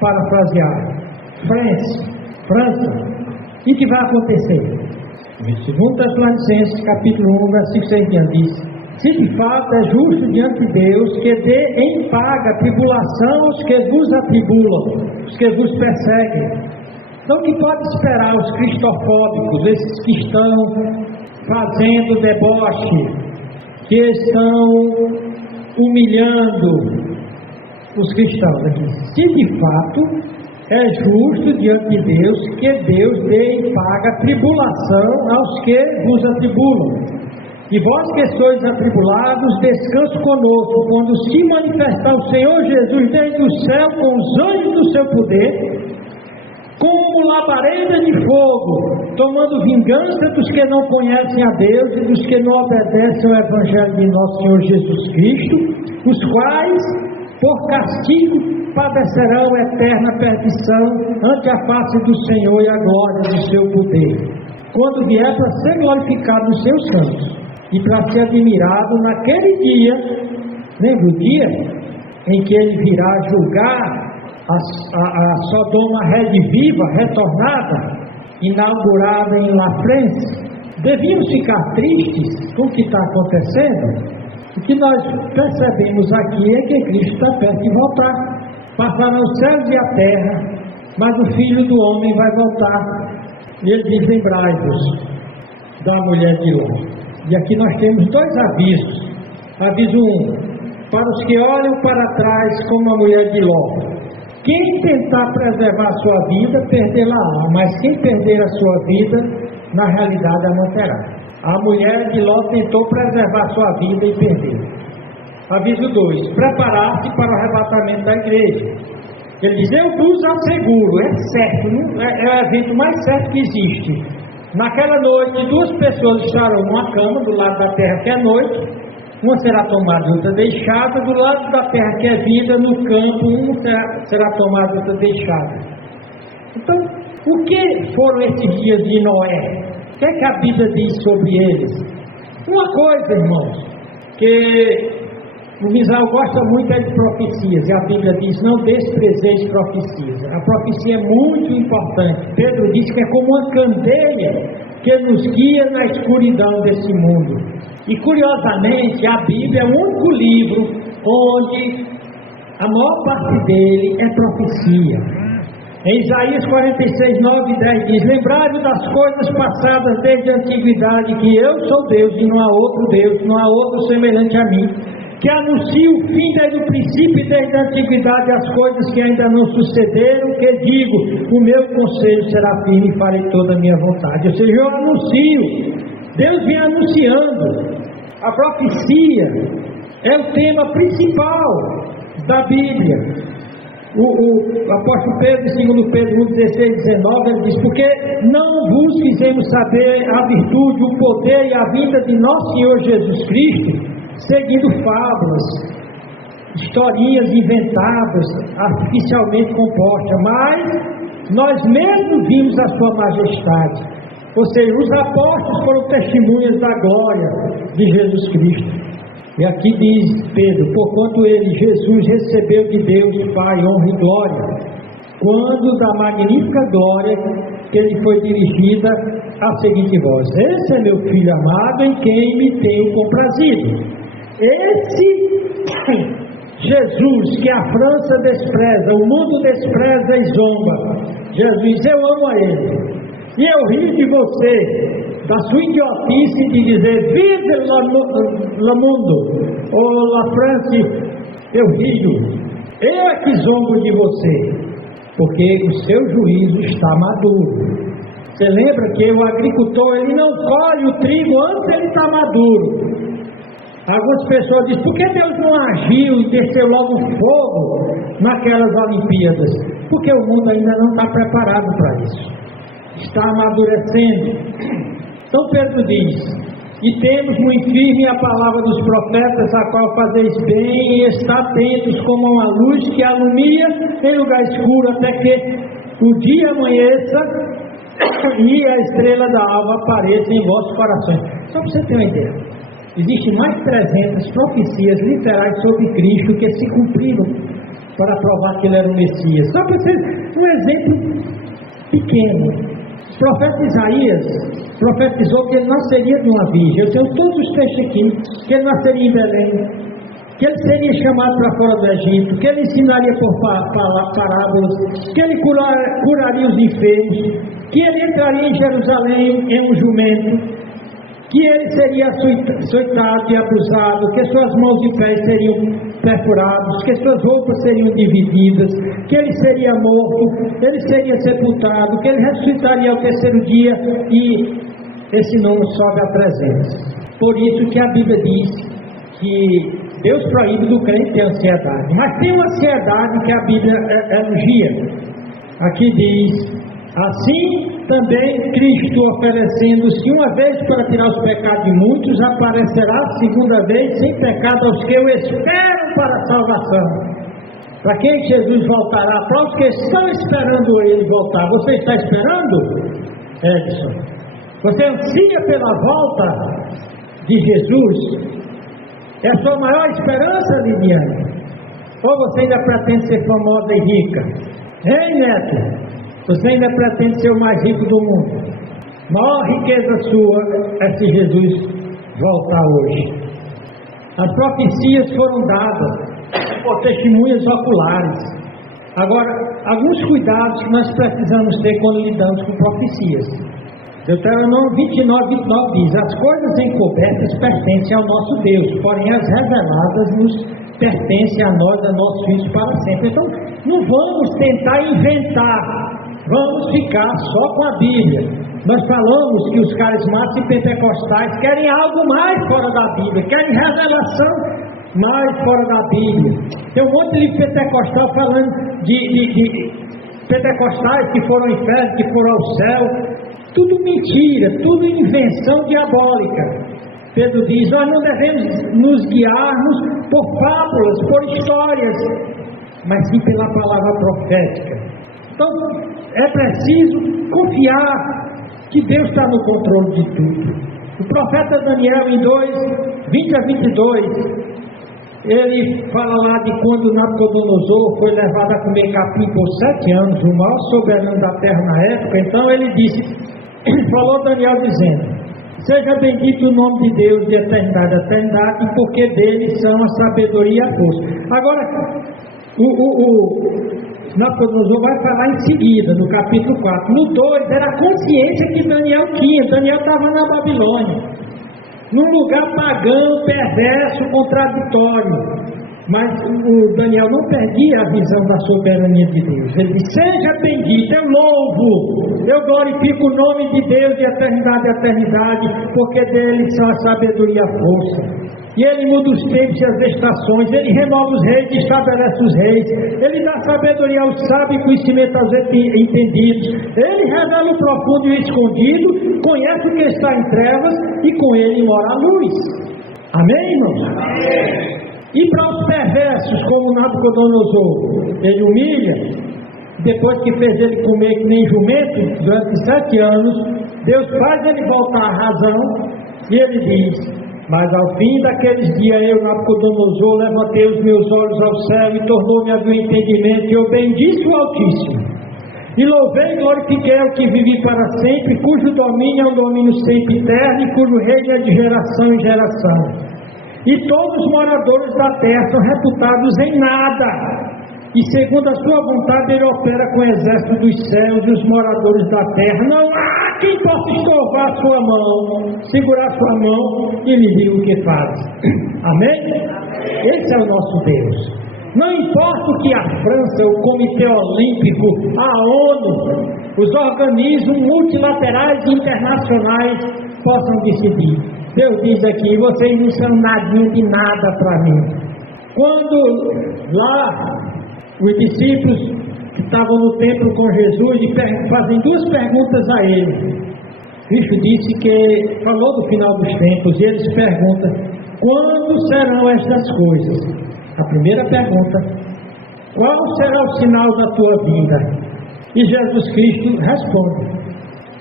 parafrasear: França. E o que vai acontecer? Segundo Tessalonicenses, capítulo 1, versículo 6 diz: se de fato é justo diante de Deus que dê em paga tribulação aos que vos atribulam, os que vos perseguem. Então o que pode esperar os cristofóbicos, esses que estão fazendo deboche, que estão humilhando os cristãos aqui? Se de fato é justo diante de Deus que Deus dê em paga tribulação aos que vos atribulam. E vós que sois atribulados, descanso conosco, quando se manifestar o Senhor Jesus desde o céu com os anjos do seu poder, como labareda de fogo, tomando vingança dos que não conhecem a Deus e dos que não obedecem ao Evangelho de nosso Senhor Jesus Cristo, os quais, por castigo, padecerão eterna perdição ante a face do Senhor e a glória do seu poder, quando vier para ser glorificado nos seus santos e para ser admirado naquele dia. Lembra o dia em que ele virá julgar a Sodoma rediviva, retornada, inaugurada em La France? Devíamos ficar tristes com o que está acontecendo? O que nós percebemos aqui é que Cristo está perto de voltar. Passarão os céus e a terra, mas o Filho do Homem vai voltar. E ele diz: lembrai-vos da mulher de Ló. E aqui nós temos dois avisos. Aviso 1: para os que olham para trás como a mulher de Ló. Quem tentar preservar a sua vida, perdê-la-á, mas quem perder a sua vida, na realidade a manterá. A mulher de Ló tentou preservar a sua vida e perdeu. Aviso 2: preparar-se para o arrebatamento da igreja. Ele diz: eu vos asseguro, é certo, é o evento mais certo que existe. Naquela noite, 2 pessoas estarão numa cama do lado da terra, que é noite, uma será tomada e outra deixada. Do lado da terra, que é vida, no campo, uma será tomada e outra deixada. Então, o que foram esses dias de Noé? O que é que a Bíblia diz sobre eles? Uma coisa, irmãos, que o Misael gosta muito de profecias, e a Bíblia diz: não desprezeis profecias. A profecia é muito importante. Pedro diz que é como uma candeia que nos guia na escuridão desse mundo. E curiosamente, a Bíblia é o único livro onde a maior parte dele é profecia. Em Isaías 46, 9 e 10 diz: lembrai-vos das coisas passadas desde a antiguidade, que eu sou Deus e não há outro Deus, não há outro semelhante a mim, que anuncio o fim desde o princípio e desde a antiguidade as coisas que ainda não sucederam, que digo, o meu conselho será firme e farei toda a minha vontade. Ou seja, eu anuncio, Deus vem anunciando. A profecia é o tema principal da Bíblia. O apóstolo Pedro, segundo Pedro 1, 16, 19, ele diz: porque não vos fizemos saber a virtude, o poder e a vinda de nosso Senhor Jesus Cristo, seguindo fábulas, historinhas inventadas, artificialmente compostas, mas nós mesmos vimos a sua majestade. Ou seja, os apóstolos foram testemunhas da glória de Jesus Cristo. E aqui diz Pedro: porquanto ele, Jesus, recebeu de Deus Pai honra e glória, quando da magnífica glória que lhe foi dirigida a seguinte voz: esse é meu Filho amado, em quem me tenho comprazido. Esse Jesus que a França despreza, o mundo despreza e zomba, Jesus, eu amo a ele. E eu rio de você, da sua idiotice de dizer vive le mundo, ou la France. Eu rio. Eu é que zombo de você, porque o seu juízo está maduro. Você lembra que o agricultor, ele não colhe o trigo antes ele está maduro. Algumas pessoas dizem: por que Deus não agiu e desceu logo fogo naquelas Olimpíadas? Porque o mundo ainda não está preparado para isso. Está amadurecendo. Então Pedro diz: e temos muito firme a palavra dos profetas, a qual fazeis bem e está atentos como uma luz que alumia em lugar escuro, até que o dia amanheça e a estrela da alva apareça em vossos corações. Só para você ter uma ideia, existem mais de 300 profecias literais sobre Cristo que se cumpriram para provar que ele era o Messias. Só para ser um exemplo pequeno. O profeta Isaías profetizou que ele nasceria de uma virgem. Eu tenho todos os textos aqui: que ele nasceria em Belém, que ele seria chamado para fora do Egito, que ele ensinaria por parábolas, que ele curaria os enfermos, que ele entraria em Jerusalém em um jumento, que ele seria açoitado e abusado, que suas mãos e pés seriam perfurados, que suas roupas seriam divididas, que ele seria morto, ele seria sepultado, que ele ressuscitaria ao terceiro dia, e esse número sobe a 300. Por isso que a Bíblia diz que Deus proíbe do crente ter ansiedade, mas tem uma ansiedade que a Bíblia elogia. Aqui diz: assim também Cristo, oferecendo-se uma vez para tirar os pecados de muitos, aparecerá segunda vez sem pecado aos que o esperam para a salvação. Para quem Jesus voltará? Para os que estão esperando ele voltar. Você está esperando, Edson? Você ansia pela volta de Jesus? É a sua maior esperança, Liliane? Ou você ainda pretende ser famosa e rica? Hein, Neto? Você ainda pretende ser o mais rico do mundo? A maior riqueza sua é se Jesus voltar hoje. As profecias foram dadas por testemunhas oculares. Agora, alguns cuidados que nós precisamos ter quando lidamos com profecias. Deuteronômio 29, 29 diz: as coisas encobertas pertencem ao nosso Deus, porém as reveladas nos pertencem a nós, a nossos filhos para sempre. Então, não vamos tentar inventar, vamos ficar só com a Bíblia. Nós falamos que os carismáticos e pentecostais querem algo mais fora da Bíblia, querem revelação mais fora da Bíblia. Tem um monte de pentecostal falando de pentecostais que foram ao inferno, que foram ao céu. Tudo mentira, tudo invenção diabólica. Pedro diz: nós não devemos nos guiarmos por fábulas, por histórias, mas sim pela palavra profética. Então, é preciso confiar que Deus está no controle de tudo. O profeta Daniel, em 20-22, ele fala lá de quando Nabucodonosor foi levado a comer capim por 7 anos, o maior soberano da terra na época. Então ele disse, falou Daniel dizendo: seja bendito o nome de Deus de eternidade a eternidade, porque dele são a sabedoria e a força. Agora, Nabucodonosor vai falar em seguida, no capítulo 4. No 2, era a consciência que Daniel tinha. Daniel estava na Babilônia, num lugar pagão, perverso, contraditório. Mas o Daniel não perdia a visão da soberania de Deus. Ele diz: seja bendito, eu louvo, eu glorifico o nome de Deus de eternidade a eternidade, porque dele são a sabedoria e a força. E ele muda os tempos e as estações, ele renova os reis e estabelece os reis, ele dá sabedoria aos sábios e conhecimento aos entendidos, ele revela o profundo e o escondido, conhece o que está em trevas e com ele mora a luz. Amém, irmãos? Amém. E para os perversos, como Nabucodonosor, ele humilha, depois que fez ele comer que nem jumento, durante 7 anos, Deus faz ele voltar à razão, e ele diz: mas ao fim daqueles dias eu, Nabucodonosor, levantei os meus olhos ao céu e tornou-me a ver o entendimento, e eu bendisse o Altíssimo. E louvei e glorifiquei o que vive para sempre, cujo domínio é um domínio sempre eterno, e cujo reino é de geração em geração. E todos os moradores da terra são reputados em nada. E segundo a sua vontade ele opera com o exército dos céus e os moradores da terra. Não há quem possa estorvar a sua mão, segurar a sua mão e lhe diga o que faz. Amém? Esse é o nosso Deus. Não importa o que a França, o Comitê Olímpico, a ONU, os organismos multilaterais e internacionais possam decidir. Deus diz aqui: vocês não são nadinha de nada para mim. Quando lá os discípulos que estavam no templo com Jesus fazem 2 perguntas a ele. Cristo disse que falou do final dos tempos, e eles perguntam: quando serão estas coisas? A primeira pergunta: qual será o sinal da tua vinda? E Jesus Cristo responde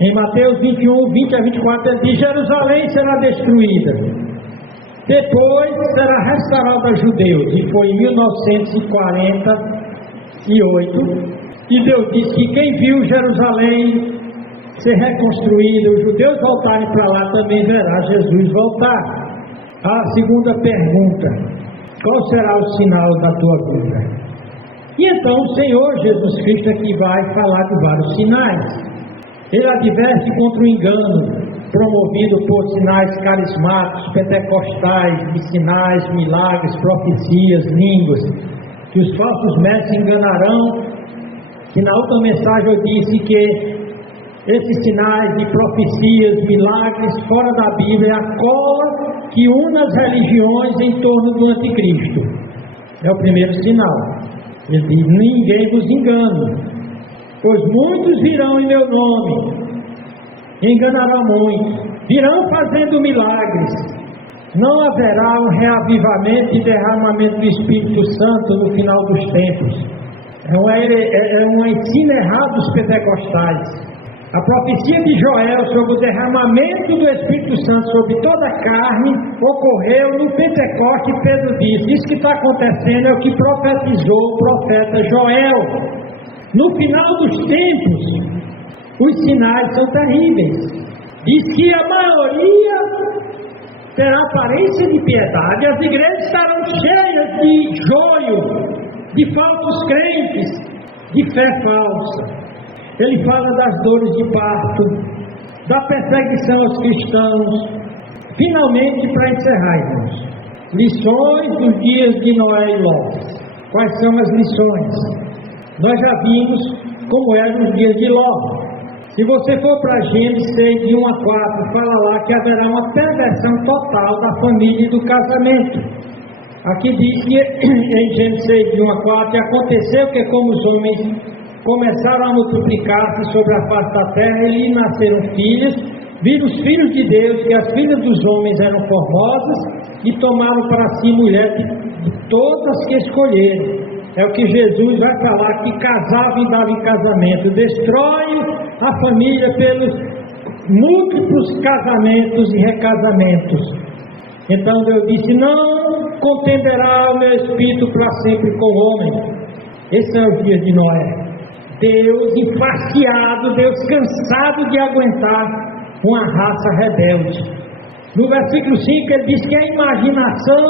em Mateus 21, 20-24, ele diz: Jerusalém será destruída, depois será restaurada a judeus. E foi em 1948, e Deus disse que quem viu Jerusalém ser reconstruída, os judeus voltarem para lá, também verá Jesus voltar. A segunda pergunta: qual será o sinal da tua vida? E então o Senhor Jesus Cristo aqui vai falar de vários sinais. Ele adverte contra o engano promovido por sinais carismáticos, pentecostais, de sinais, milagres, profecias, línguas, que os falsos mestres enganarão, que na outra mensagem eu disse que esses sinais de profecias, milagres, fora da Bíblia, é a cola que une as religiões em torno do anticristo. É o primeiro sinal. Ele diz: ninguém vos engane, pois muitos virão em meu nome, enganarão muitos, virão fazendo milagres, não haverá um reavivamento e derramamento do Espírito Santo no final dos tempos. É um ensino errado dos pentecostais. A profecia de Joel sobre o derramamento do Espírito Santo sobre toda a carne ocorreu no Pentecoste, e Pedro disse: isso que está acontecendo é o que profetizou o profeta Joel. No final dos tempos, os sinais são terríveis. Diz que a maioria terá aparência de piedade, as igrejas estarão cheias de joio, de falsos crentes, de fé falsa. Ele fala das dores de parto, da perseguição aos cristãos. Finalmente, para encerrar, irmãos, lições dos dias de Noé e Ló. Quais são as lições? Nós já vimos como eram os dias de Ló. Se você for para Gênesis 6, de 1 a 4, fala lá que haverá uma perversão total da família e do casamento. Aqui diz que em Gênesis 6, de 1 a 4, aconteceu que como os homens começaram a multiplicar-se sobre a face da terra, e lhe nasceram filhas, viram os filhos de Deus que as filhas dos homens eram formosas, e tomaram para si mulher de todas que escolheram. É o que Jesus vai falar, que casava e dava em casamento. Destrói a família pelos múltiplos casamentos e recasamentos. Então Deus disse: não contenderá o meu espírito para sempre com o homem. Esse é o dia de Noé. Deus enfastiado, Deus cansado de aguentar uma raça rebelde. No versículo 5 ele diz que a imaginação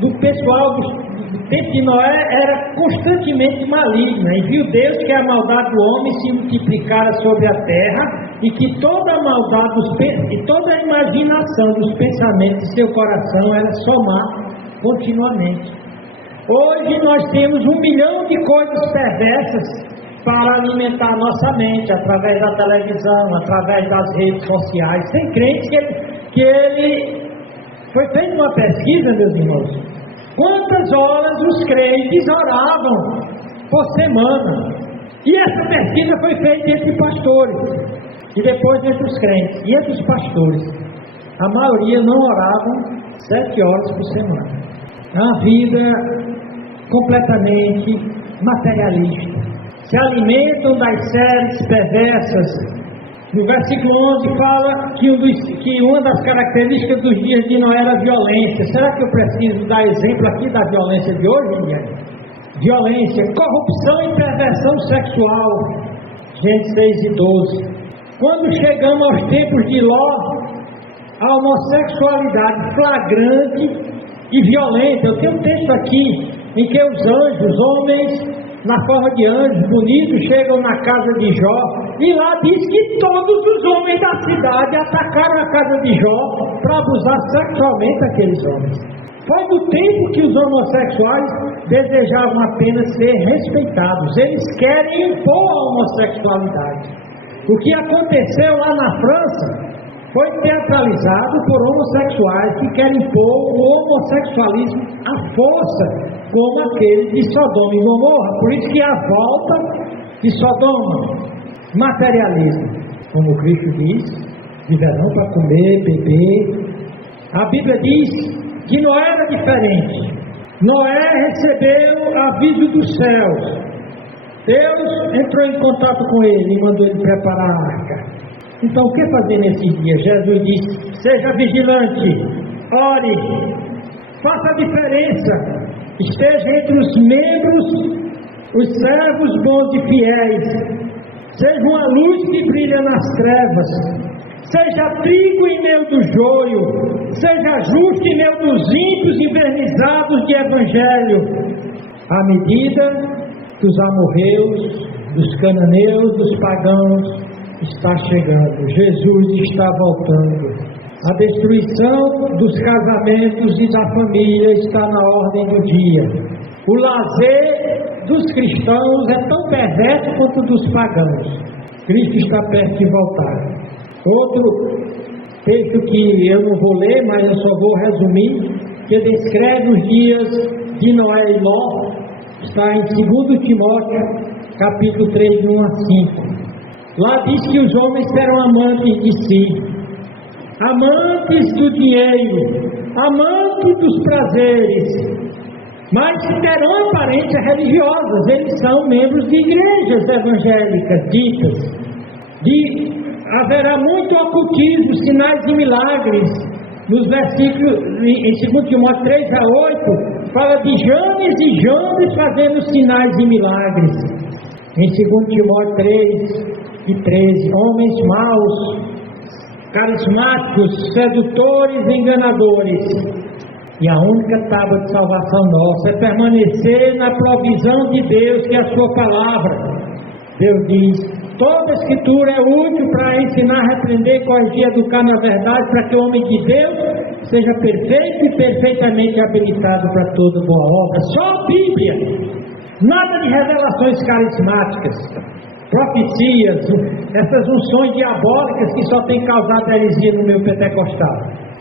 do pessoal do tempo de Noé era constantemente maligna, e viu Deus que a maldade do homem se multiplicara sobre a terra, e que toda a maldade e toda a imaginação dos pensamentos de seu coração era só má continuamente. Hoje nós temos 1 milhão de coisas perversas para alimentar nossa mente, através da televisão, através das redes sociais. Tem crentes que ele foi feita uma pesquisa, meus irmãos. Quantas horas os crentes oravam por semana? E essa pesquisa foi feita entre pastores, e depois entre os crentes, e entre os pastores. A maioria não oravam 7 horas por semana. É uma vida completamente materialista. Se alimentam das séries perversas. No versículo 11 fala que uma das características dos dias de Noé era a violência. Será que eu preciso dar exemplo aqui da violência de hoje, Miguel? Violência, corrupção e perversão sexual. Gênesis 6 e 12. Quando chegamos aos tempos de Ló, a homossexualidade flagrante e violenta. Eu tenho um texto aqui em que os anjos, homens na forma de anjos, bonitos, chegam na casa de Jó, e lá diz que todos os homens da cidade atacaram a casa de Jó para abusar sexualmente aqueles homens. Foi no tempo que os homossexuais desejavam apenas ser respeitados. Eles querem impor a homossexualidade. O que aconteceu lá na França foi teatralizado por homossexuais que querem impor o homossexualismo à força, como aquele de Sodoma e Gomorra. Por isso que a volta de Sodoma, materialismo, como Cristo diz, viverão para comer, beber. A Bíblia diz que Noé era diferente. Noé recebeu aviso dos céus. Deus entrou em contato com ele e mandou ele preparar a arca. Então o que fazer nesses dias? Jesus disse: seja vigilante, ore, faça a diferença, esteja entre os membros, os servos bons e fiéis, seja uma luz que brilha nas trevas, seja trigo em meio do joio, seja justo em meio dos ímpios envernizados de evangelho, à medida dos amorreus, dos cananeus, dos pagãos, está chegando. Jesus está voltando. A destruição dos casamentos e da família está na ordem do dia. O lazer dos cristãos é tão perverso quanto o dos pagãos. Cristo está perto de voltar. Outro texto que eu não vou ler, mas eu só vou resumir, que descreve os dias de Noé e Ló, está em 2 Timóteo, capítulo 3, 1 a 5. Lá diz que os homens serão amantes de si, amantes do dinheiro, amantes dos prazeres, mas terão aparências religiosas. Eles são membros de igrejas evangélicas ditas. Haverá muito ocultismo, sinais e milagres. Nos versículos, em 2 Timóteo 3 a 8, fala de Janes e Jambres fazendo sinais e milagres. Em 2 Timóteo 3 e 13, homens maus, carismáticos, sedutores e enganadores. E a única tábua de salvação nossa é permanecer na provisão de Deus, que é a sua palavra. Deus diz: toda a escritura é útil para ensinar, repreender, corrigir, educar na verdade, para que o homem de Deus seja perfeito e perfeitamente habilitado para toda boa obra. Só a Bíblia, nada de revelações carismáticas, profecias, essas unções diabólicas que só tem causado heresia no meu pentecostal.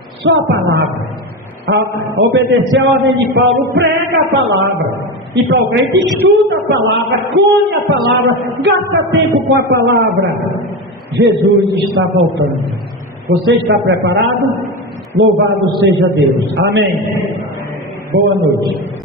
Só a palavra. A obedecer a ordem de Paulo, prega a palavra. E para o crente, estuda a palavra, come a palavra, gasta tempo com a palavra. Jesus está voltando. Você está preparado? Louvado seja Deus. Amém. Boa noite.